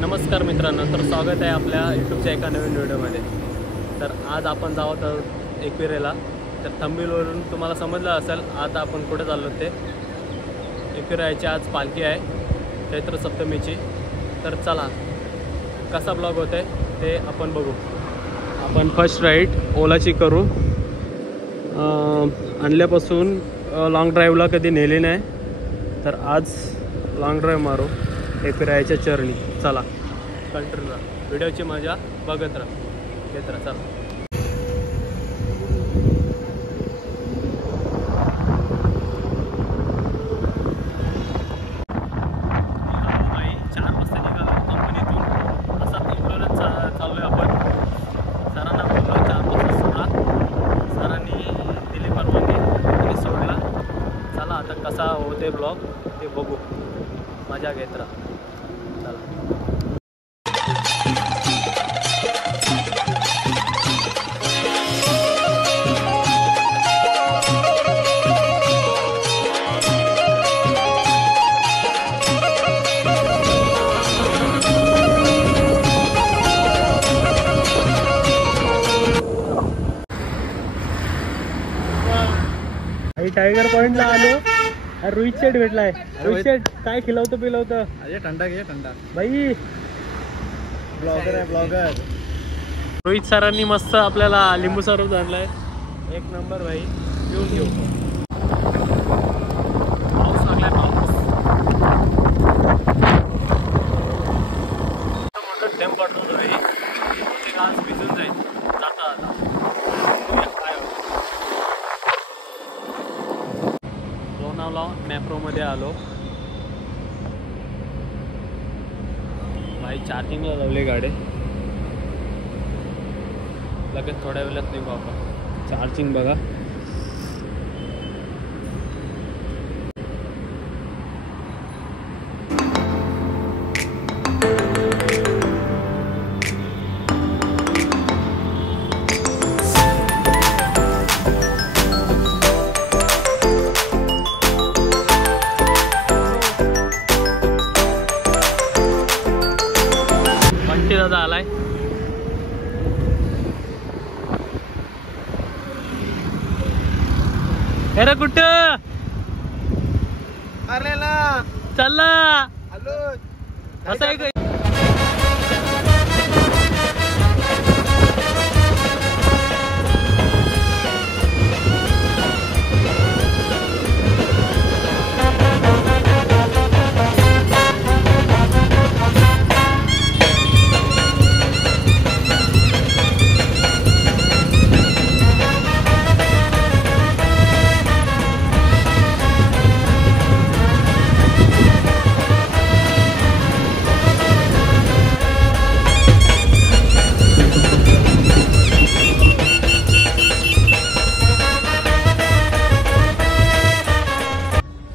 नमस्कार मित्रांनो, तर स्वागत आहे आपल्या यूट्यूबच्या एका नवीन व्हिडिओमध्ये. तर आज आपण जावत आहोत एकविरेला. तर थंबनेलवरून तुम्हाला समजलं असेल आज आपण कुठे चाललो ते. एकविराची आज पालखी आहे चैत्र सप्तमीची. तर चला कसा ब्लॉग होत आहे ते आपण बघू. आपण फर्स्ट राईड ओलाची करू. आणल्यापासून लॉंग ड्राईव्हला कधी नेली नाही, तर आज लॉंग ड्राईव्ह मारू एकविराच्या चरणी. चला कंटिन्यू व्हिडिओची मजा बघत राहा, घेत राहा. चला भाई 4 वाजता निघालो कंपनीतून. असा इकडूनच चालू आहे आपण. सरांना बोललो 4 वाजता सोडा. सरांनी दिली परवानगी आणि सोडला. चला आता कसा होते ब्लॉग ते बघू, मजा घेत राहा. चला टायगर पॉइंटला आलो. रोहित शेट भेटलाय. रोहित शेट काय खिलवतं पिलवतं? अरे ठंडा घे ठंडा भाई. ब्लॉगर आहे ब्लॉगर. रोहित सरांनी मस्त आपल्याला लिंबू सरबत आणलाय. एक नंबर भाई, पिऊन घेऊ. पाऊस लागलाय, पाऊस मोठं टेम्परेचर भाई. ते घास भिजून जाईल जाता आता. लोणावळा मॅप्रोमध्ये आलो भाई. चार्जिंगला लावली गाडी. लगेच थोड्या वेळात निघू आपण. चार्जिंग बघा. दादा आलाय. अरे कुठं आलेला चालला? हॅलो असं आहे का?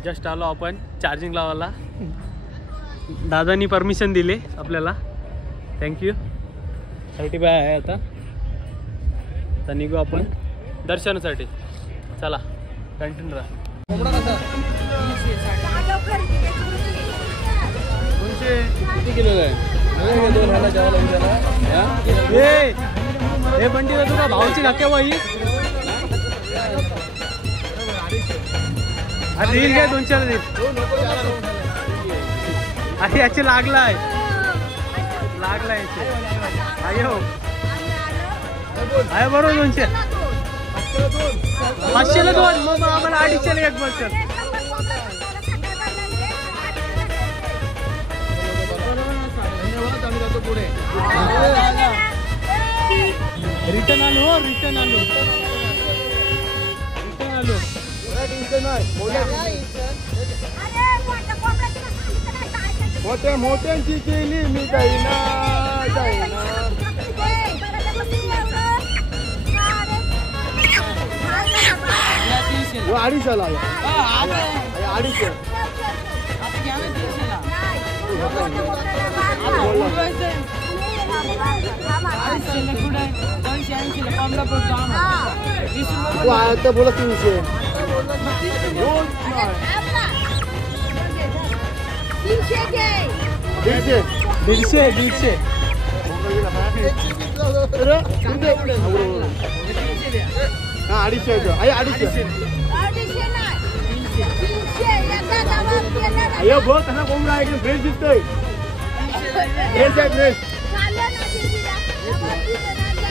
जस्ट आलो आपण चार्जिंग लावायला. दादानी परमिशन दिली आपल्याला, थँक्यू. 35 आहे आता. आता निघू आपण दर्शनासाठी. चला कंटिन्यू राहा. किती किलो आहे? हे पण तुला भाऊची धक्के बाई. देईल काय 200 देईल. अरे याचे लागलाय याचे. अयो आहे बरोबर. 200 500ला 2. मग आम्हाला 250ला 1 बस. पुढे रिटर्न आलो. मोठ्यांची केली मी जाईना. अडीचशेला 250. तू आता बोला 300. 150. हा 250. आई 250. अयो बघ कसा कोंबडा आहे एकदम फ्रेश दिसतोय. फ्रेश आहे फ्रेश.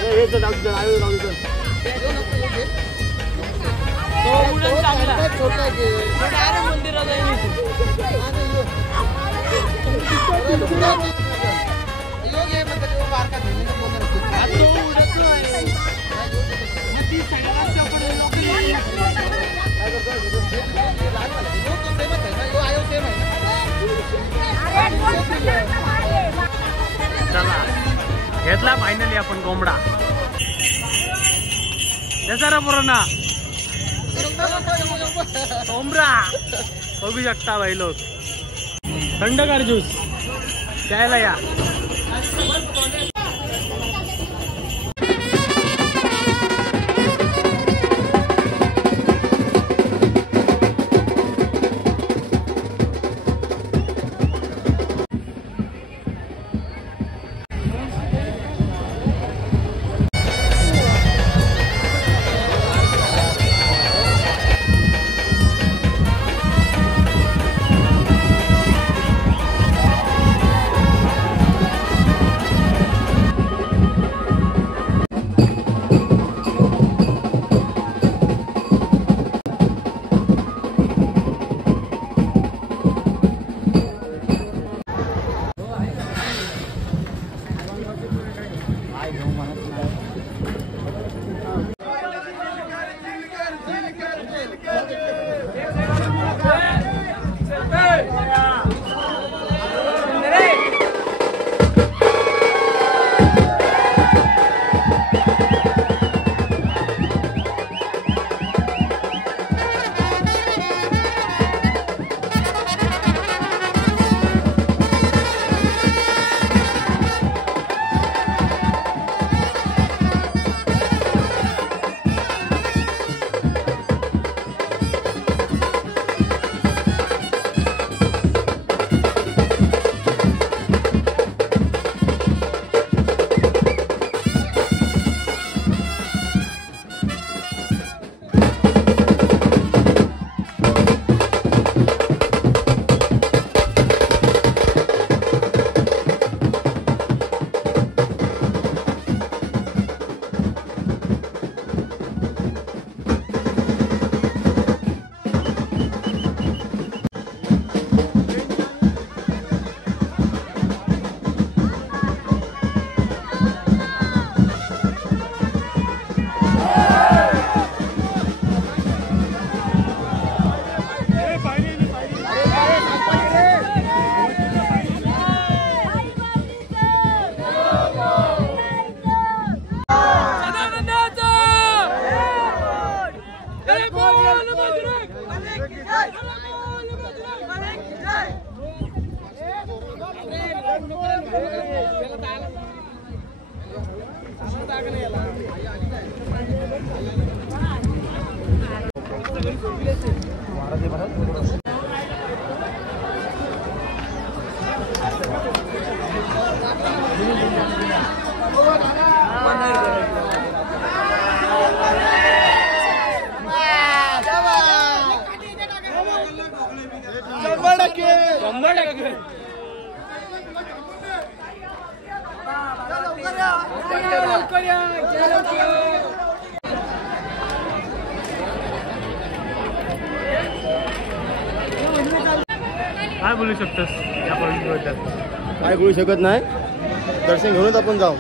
हे तर जाऊ दे जाऊ दे. छोटा घे. मंदिरात चला घेतला फायनली आपण कोंबडा. जरा पुरणा कोंबडा बघू शकता भाई लोक. थंडगार ज्यूस प्यायला या. काय बोलू शकतोस या पॉईंटबद्दल? काय बोलू शकत नाही. दर्शन घेऊनच आपण जाऊ.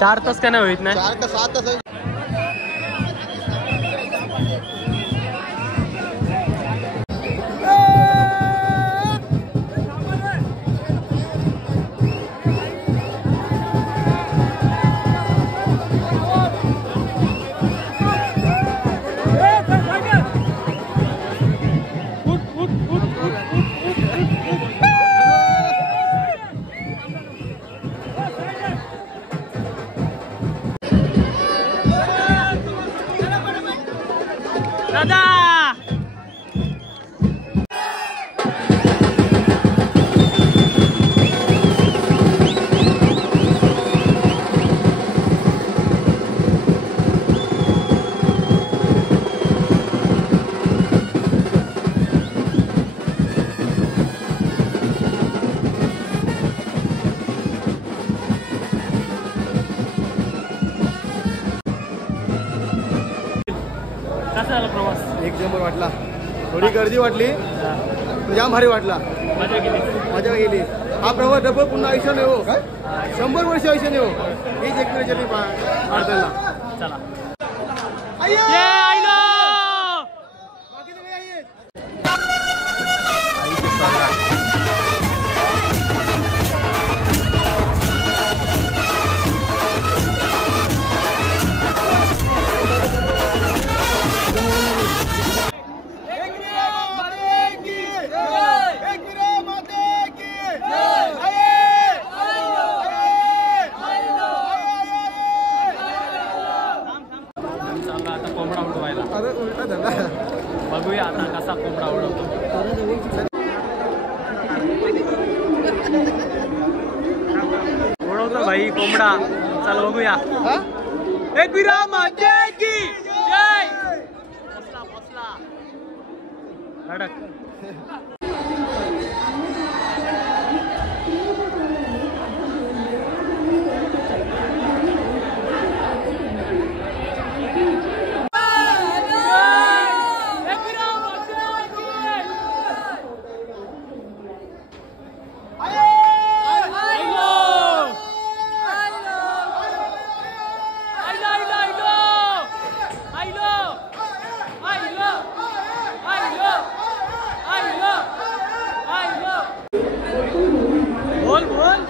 4 तास का नाही होईत नाही? 4 का 7 तास. दादा कसा झाला प्रवास? एक नंबर वाटला. थोडी गर्दी वाटली, जाम भारी वाटला. मजा केली. मजा गेली. हा प्रवास डबल पुन्हा आयुष्य नाही हो, 100 वर्ष आयुष्य नाही हो. हीच एक वेळ अडचणला. चला आता कोंबडा उडवायला. बघूया आता कसा कोंबडा उडवतो. उडवतो भाई कोंबडा. चल बघूया. एक विराम जय की जय. पोचला पोचला. धडक. बोल बोल.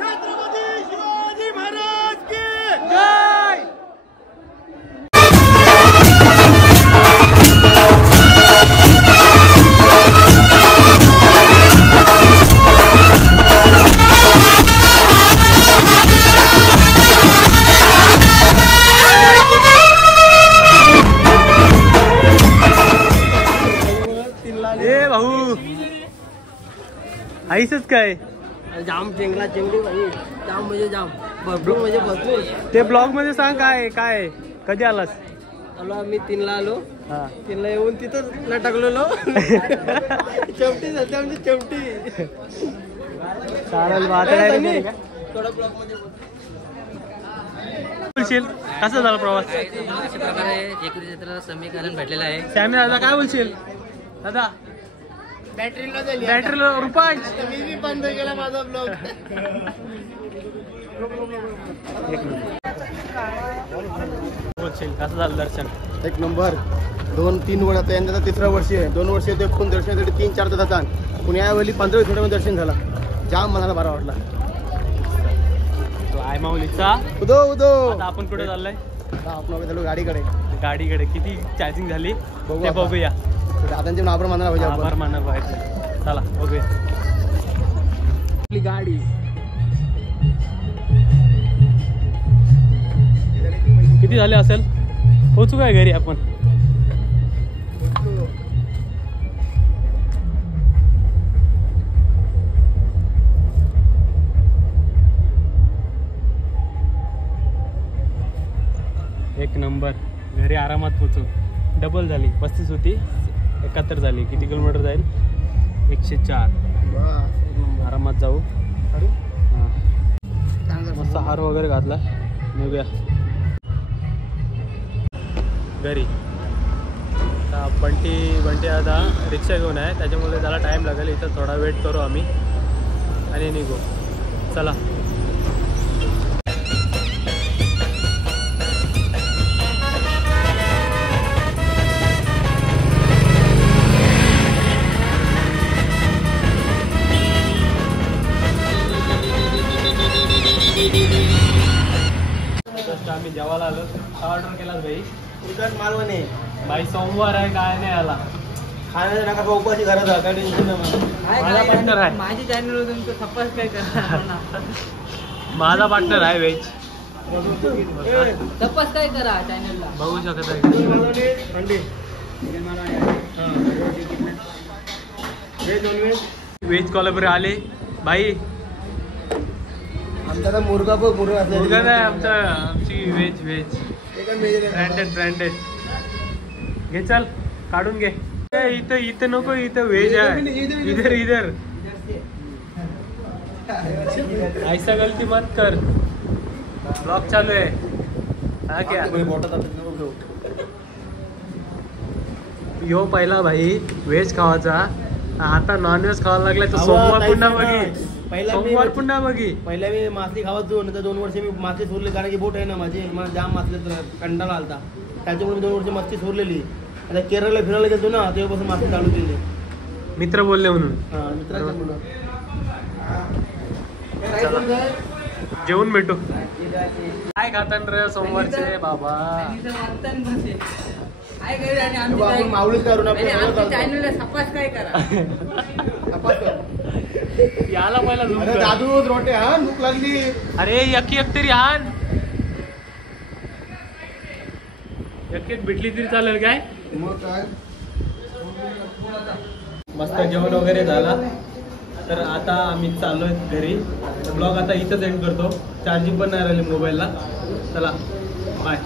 छत्रपती शिवाजी महाराज की जय. ए भाऊ आईसच काय जाम चेंगला चेंगली भाई. जाम म्हणजे जाम. भरपूर म्हणजे भरपूर. ते ब्लॉग मध्ये सांग काय काय कधी आलास? आलो आम्ही 3ला आलो. हा 3ला येऊन तिथंच लटकलेलो. चमटी झाली आमची चमटी. चालेल थोडा ब्लॉक मध्ये बोलशील कसा झाला प्रवास? अशा प्रकारे जेकुरी क्षेत्राला समीकरण भेटलेलं आहे. सॅमी दादा काय बोलशील? दादा बॅटरीला झाली. बॅटरीला रुपये मी बी बंद केला माझा ब्लॉग. बोलशील कसं झालं दर्शन? एक नंबर. 2-3 वर आता यंदा 3रा वर्षी आहे. 2 वर्ष ते खून दर्शनासाठी 3-4 तास जातात. पण यावेळी 15-20 मिनिटांमध्ये दर्शन झाला. जाम मनाला बरा वाटला. तो आहे माऊलीचा. उदो उदो. आता आपण कुठे चाललोय? आता आपण चालू गाडीकडे. गाडीकडे किती चार्जिंग झाली बघू ते आता. बघूया. दादांचे आभार मानायला पाहिजे आभार आपण. मानणार पाहिजे. चला बघूया. आपली गाडी किती झाले असेल? पोचू काय घरी आपण? एक नंबर. घरी आरामात पोचू. डबल झाली. 35 होती 71 झाली. किती किलोमीटर जाईल? 104. आरामात जाऊ. मस्त हार वगैरे घातला. निघूया घरी. आता बंटी आता रिक्षा घेऊन आहे, त्याच्यामुळे त्याला टाईम लागेल. इथं थोडा वेट करू आम्ही आणि निघू. चला. आम्ही जेवायला आलो. ऑर्डर केला भाई. चिकन मालवणी. भाई सोमवार आहे काय नाही आला. खाण्याच्या नका का उपाशी घरात काय टेन्शन नाही माझा पार्टनर आहे. माझी चॅनल तुमचं तपास काय करा माझा पार्टनर आहे व्हेज. तपास काय करा चॅनलला. बघू शकत आहे. अंडे व्हेज कोल्हापुरी आले भाई. आमचा मुर्गा बघ मुर्गा मुलगा नाही आमची व्हेज ब्रँडेड घे चल काढून घे. इथं नको इथं व्हेज आहे. इधर ऐसा गलती मत कर. ब्लॉग चालू आहे. हा क्या यो पहिला भाई व्हेज खावाचा आता नॉनव्हेज खावा लागलाय तर सोमवार पुन्हा बघी. पहिला मी मासली खावत जो नंतर 2 वर्ष मी मासली सोडली कारण की बोट आहे ना माझी मला जाम मासले कंटाळा आलता त्याच्यामुळे मी 2 वर्ष मच्छी सोडलेली. आता केरळला फिरायला गेलो ना तेव्हापासून मासली चालू केली. मित्र बोलले म्हणून. हा मित्राच्या मुलं जेवून भेटू. काय खातान रे सोमवारचे बाबा. आपण माऊलीच करू ना चॅनलला तपास काय करा. याला पहिला zoom कर. दादू रोटे हा भूक लागली. अरे एक तरी आण. एक भेटली तरी चालेल काय. मग काय मस्त जेवण वगैरे झाला तर आता आम्ही चाललोय घरी. ब्लॉग आता इथंच एंड करतो. चार्जिंग पण नाही राहिली मोबाईलला. चला बाय.